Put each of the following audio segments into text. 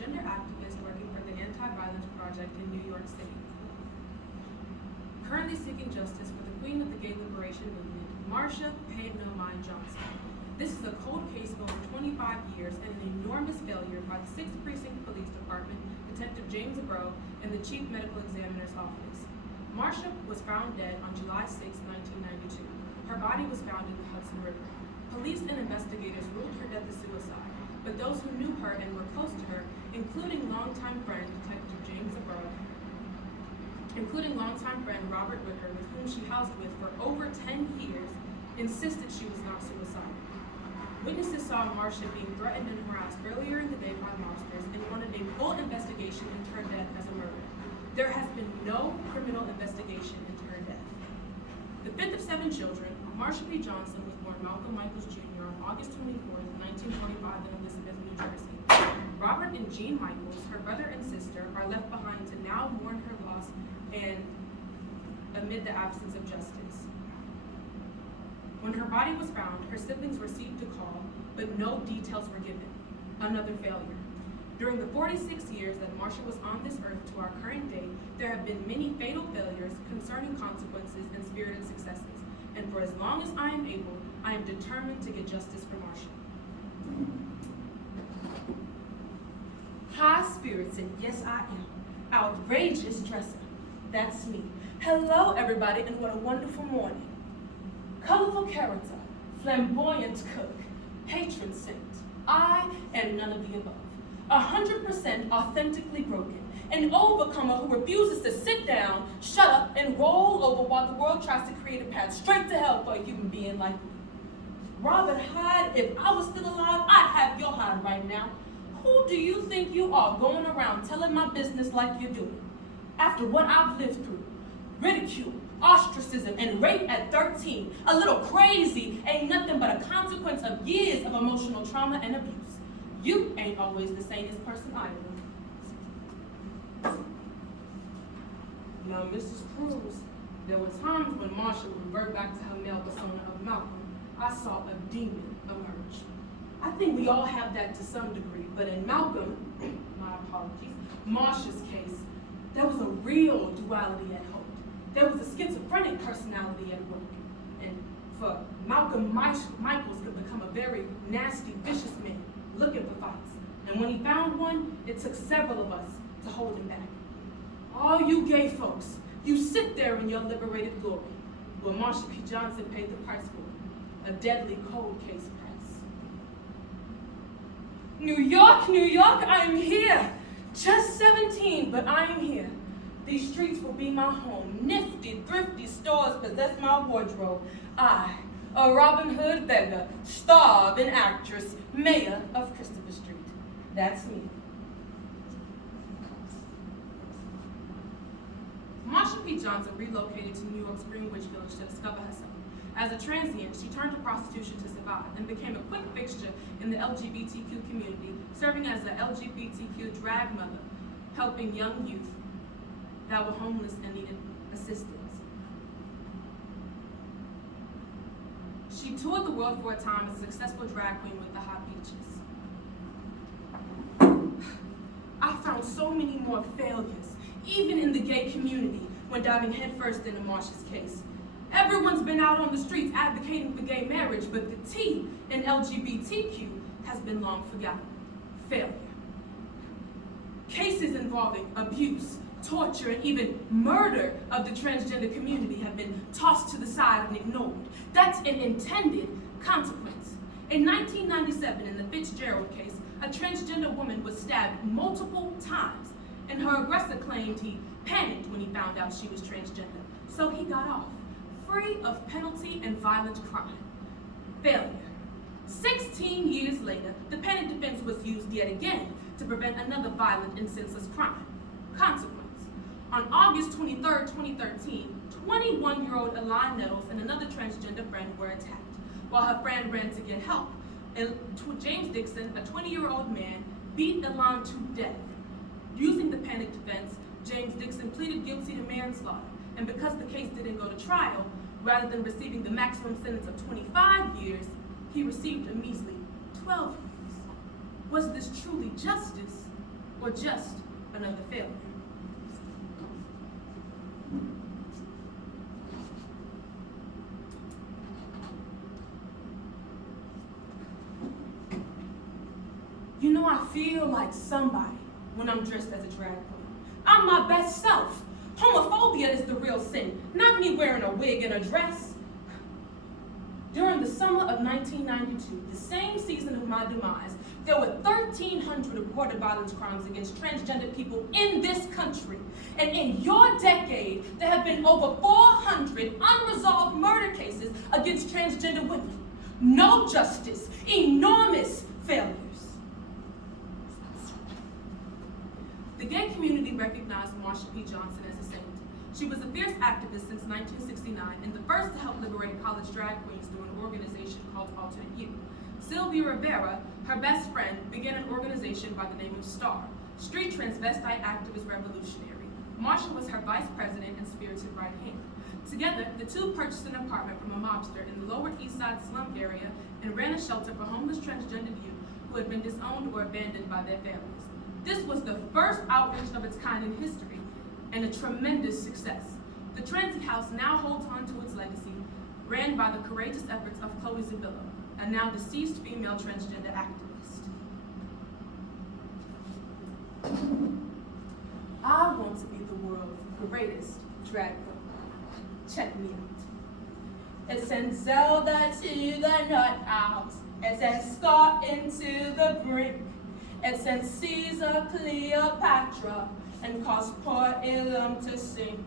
transgender activist working for the Anti-Violence Project in New York City. Currently seeking justice for the queen of the gay liberation movement, Marsha Paid No Mind Johnson. This is a cold case of over 25 years and an enormous failure by the 6th Precinct Police Department, Detective James Abro, and the Chief Medical Examiner's Office. Marsha was found dead on July 6, 1992. Her body was found in the Hudson River. Police and investigators ruled her death a suicide, but those who knew her and were close to her, including longtime friend Detective James Abro, including longtime friend Robert Wicker, with whom she housed with for over 10 years, insisted she was not suicidal. Witnesses saw Marsha being threatened and harassed earlier in the day by mobsters and wanted a full investigation into her death as a murder. There has been no criminal investigation into her death. The fifth of 7 children, Marsha P. Johnson was born Malcolm Michaels Jr. on August 24, 1925 in Elizabeth, New Jersey. Robert and Jean Michaels, her brother and sister, are left behind to now mourn her loss and amid the absence of justice. When her body was found, her siblings received a call, but no details were given. Another failure. During the 46 years that Marsha was on this earth to our current day, there have been many fatal failures, concerning consequences, and spirited successes. And for as long as I am able, I am determined to get justice for Marsha. High spirited, yes I am. Outrageous dresser, that's me. Hello everybody, and what a wonderful morning. Colorful character, flamboyant cook, patron saint. I am none of the above. 100% authentically broken. An overcomer who refuses to sit down, shut up, and roll over while the world tries to create a path straight to hell for a human being like me. Robin Hyde, if I was still alive, I'd have your hide right now. Who do you think you are going around telling my business like you're doing? After what I've lived through, ridicule, ostracism, and rape at 13, a little crazy ain't nothing but a consequence of years of emotional trauma and abuse. You ain't always the sanest person either. Now, Mrs. Cruz, there were times when Marsha would revert back to her male persona of Malcolm. I saw a demon emerge. I think we all have that to some degree, but in Malcolm, my apologies, Marsha's case, there was a real duality at heart. There was a schizophrenic personality at work. And for Malcolm, Michaels could become a very nasty, vicious man, looking for fights. And when he found one, it took several of us to hold him back. All you gay folks, you sit there in your liberated glory. Well, Marsha P. Johnson paid the price for it, a deadly cold case price. New York, New York, I am here. Just 17, but I am here. These streets will be my home. Nifty, thrifty stores possess my wardrobe. I, a Robin Hood beggar, star of an actress, mayor of Christopher Street. That's me. Marsha P. Johnson relocated to New York's Greenwich Village to discover herself. As a transient, she turned to prostitution to survive and became a quick fixture in the LGBTQ community, serving as a LGBTQ drag mother, helping young youth that were homeless and needed assistance. She toured the world for a time as a successful drag queen with the Hot Beaches. I found so many more failures, even in the gay community, when diving headfirst into Marsha's case. Everyone's been out on the streets advocating for gay marriage, but the T in LGBTQ has been long forgotten. Failure. Cases involving abuse, torture, and even murder of the transgender community have been tossed to the side and ignored. That's an intended consequence. In 1997, in the Fitzgerald case, a transgender woman was stabbed multiple times, and her aggressor claimed he panicked when he found out she was transgender, so he got off, free of penalty and violent crime. Failure. 16 years later, the panic defense was used yet again to prevent another violent and senseless crime. Consequence. On August 23, 2013, 21-year-old Aline Nettles and another transgender friend were attacked. While her friend ran to get help, James Dixon, a 20-year-old man, beat Aline to death. Using the panic defense, James Dixon pleaded guilty to manslaughter, and because the case didn't go to trial, rather than receiving the maximum sentence of 25 years, he received a measly 12 years. Was this truly justice, or just another failure? You know, I feel like somebody when I'm dressed as a drag queen. I'm my best self. Homophobia is the real sin, not me wearing a wig and a dress. During the summer of 1992, the same season of my demise, there were 1,300 reported violence crimes against transgender people in this country. And in your decade, there have been over 400 unresolved murder cases against transgender women. No justice, enormous failures. The gay community recognized Marsha P. Johnson as a saint. She was a fierce activist since 1969 and the first to help liberate college drag queens through an organization called Alternate You. Sylvia Rivera, her best friend, began an organization by the name of STAR, Street Transvestite Activist Revolutionary. Marsha was her vice president and spirited right hand. Together, the two purchased an apartment from a mobster in the Lower East Side slum area and ran a shelter for homeless transgender youth who had been disowned or abandoned by their families. This was the first outreach of its kind in history, and a tremendous success. The Transit House now holds on to its legacy, ran by the courageous efforts of Chloe Zabillo, a now deceased female transgender activist. I want to be the world's greatest drag queen. Check me out. It sends Zelda to the nut house. It sends Scott into the brink. It sends Caesar Cleopatra and caused poor Elam to sink.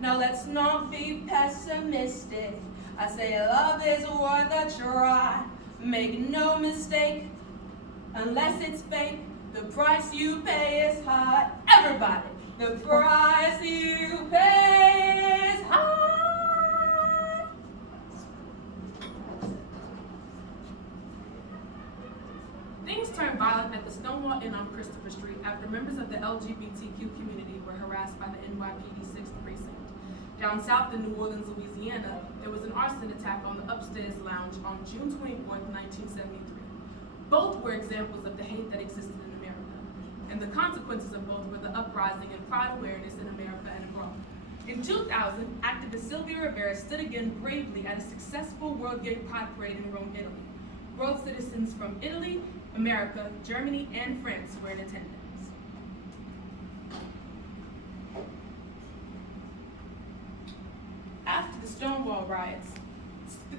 Now let's not be pessimistic. I say love is worth a try. Make no mistake, unless it's fake, the price you pay is high. Everybody, the price you pay is high. Things turned violent at the Stonewall Inn on Christopher Street after members of the LGBTQ community were harassed by the NYPD 6th Precinct. Down south in New Orleans, Louisiana, there was an arson attack on the upstairs lounge on June 24, 1973. Both were examples of the hate that existed in America, and the consequences of both were the uprising and pride awareness in America and abroad. In 2000, activist Sylvia Rivera stood again bravely at a successful World Gay Pride Parade in Rome, Italy. World citizens from Italy, America, Germany, and France were in attendance. After the Stonewall riots,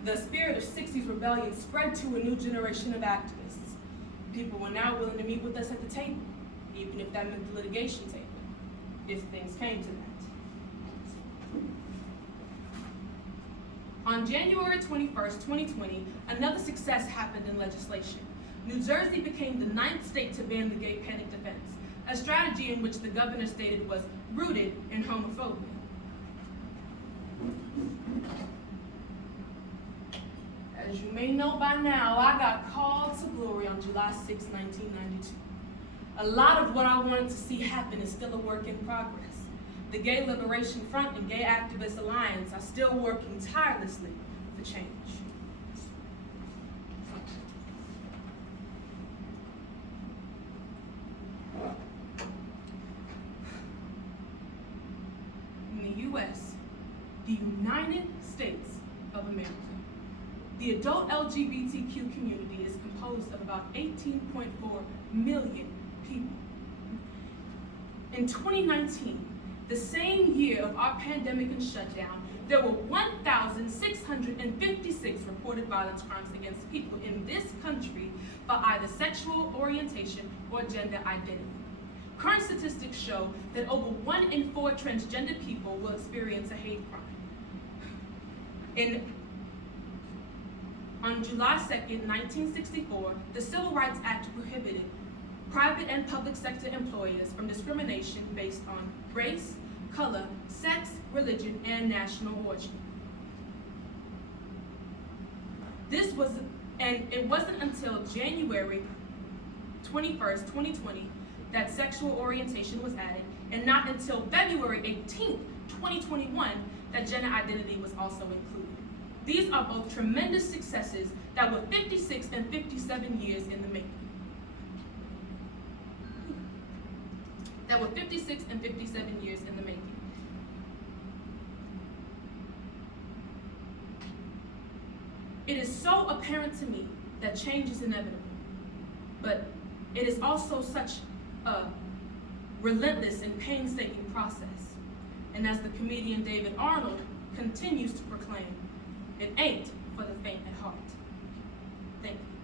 the spirit of 60s rebellion spread to a new generation of activists. People were now willing to meet with us at the table, even if that meant the litigation table, if things came to that. On January 21st, 2020, another success happened in legislation. New Jersey became the 9th state to ban the gay panic defense, a strategy in which the governor stated was rooted in homophobia. As you may know by now, I got called to glory on July 6, 1992. A lot of what I wanted to see happen is still a work in progress. The Gay Liberation Front and Gay Activist Alliance are still working tirelessly for change. In the U.S., the United States of America, the adult LGBTQ community is composed of about 18.4 million people. In 2019, the same year of our pandemic and shutdown, there were 1,656 reported violence crimes against people in this country by either sexual orientation or gender identity. Current statistics show that over 1 in 4 transgender people will experience a hate crime. On July 2nd, 1964, the Civil Rights Act prohibited private and public sector employers from discrimination based on race, color, sex, religion, and national origin. It wasn't until January 21st, 2020, that sexual orientation was added, and not until February 18th, 2021, that gender identity was also included. These are both tremendous successes that were 56 and 57 years in the making. that were 56 and 57 years in the making. It is so apparent to me that change is inevitable, but it is also such a relentless and painstaking process. And as the comedian David Arnold continues to proclaim, it ain't for the faint at heart. Thank you.